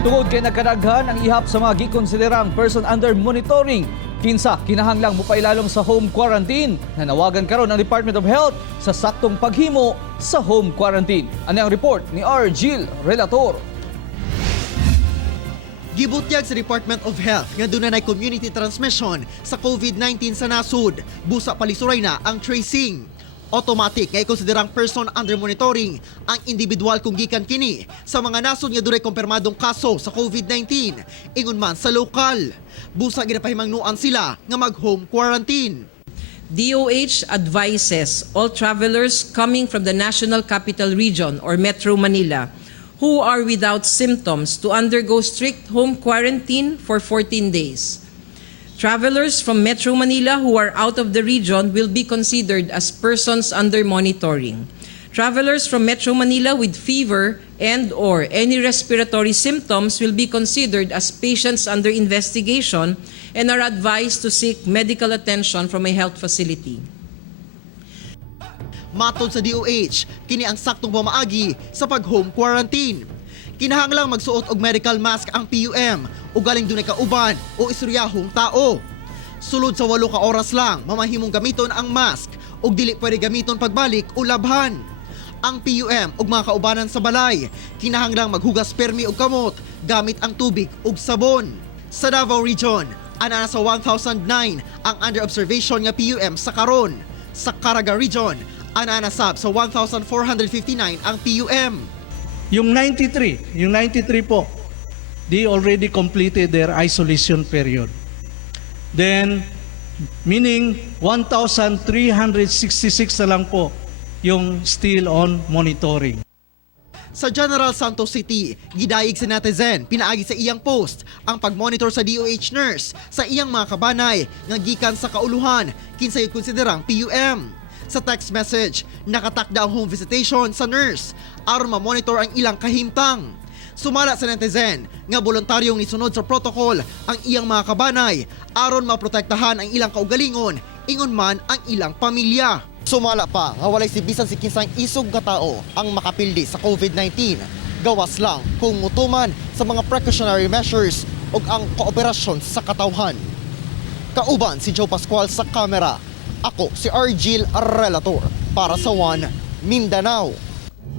Tungod kay nagkadaghan ang ihap sa mga gikonsiderang person under monitoring, kinsa kinahanglang mupailalom sa home quarantine. Nanawagan karon ang Department of Health sa saktong paghimo sa home quarantine. Ano ang report ni R. Gil Relator? Gibutyag sa Department of Health nga dunay community transmission sa COVID-19 sa nasud. Busa palisuray na ang tracing. Automatic nga ikonsiderang person under monitoring ang individual kung gikan kini sa mga nasod nga dunay kumpirmadong kaso sa COVID-19 ingon man sa lokal. Busa ginapahimangnuan sila nga mag-home quarantine. DOH advises all travelers coming from the National Capital Region or Metro Manila who are without symptoms to undergo strict home quarantine for 14 days. Travelers from Metro Manila who are out of the region will be considered as persons under monitoring. Travelers from Metro Manila with fever and/or any respiratory symptoms will be considered as patients under investigation and are advised to seek medical attention from a health facility. Matod sa DOH, kini ang saktong pamaagi sa pag-home quarantine. Kinahanglang magsuot og medical mask ang PUM o galing dunay kauban o istoryahong tao. Sulod sa 8 ka oras lang, mamahimong gamiton ang mask ug dili pwede gamiton pagbalik o labhan. Ang PUM ug mga kaubanan sa balay, kinahanglang maghugas permi og kamot gamit ang tubig ug sabon. Sa Davao Region, ana sa 1009 ang under observation nga PUM sa karon. Sa Caraga Region, ana sab sa 1459 ang PUM. Yung 93 po, they already completed their isolation period. Then, meaning 1,366 na lang po yung still on monitoring. Sa General Santos City, gidayeg sa netizen pinaagi sa iyang post ang pagmonitor sa DOH nurse sa iyang mga kabanay nga gikan sa kauluhan kinsay konsiderang PUM. Sa text message, nakatakda ang home visitation sa nurse aron ma-monitor ang ilang kahimtang. Sumala sa netizen nga voluntaryong nisunod sa protocol ang iyang mga kabanay aron maprotektahan ang ilang kaugalingon ingon man ang ilang pamilya. Sumala pa nga walay si bisan si kinsang isog nga tao ang makapildi sa COVID-19. Gawas lang kung mutuman sa mga precautionary measures ug ang kooperasyon sa katawhan. Kauban si Joe Pascual sa kamera. Ako si R. Gil Relator para sa One Mindanao.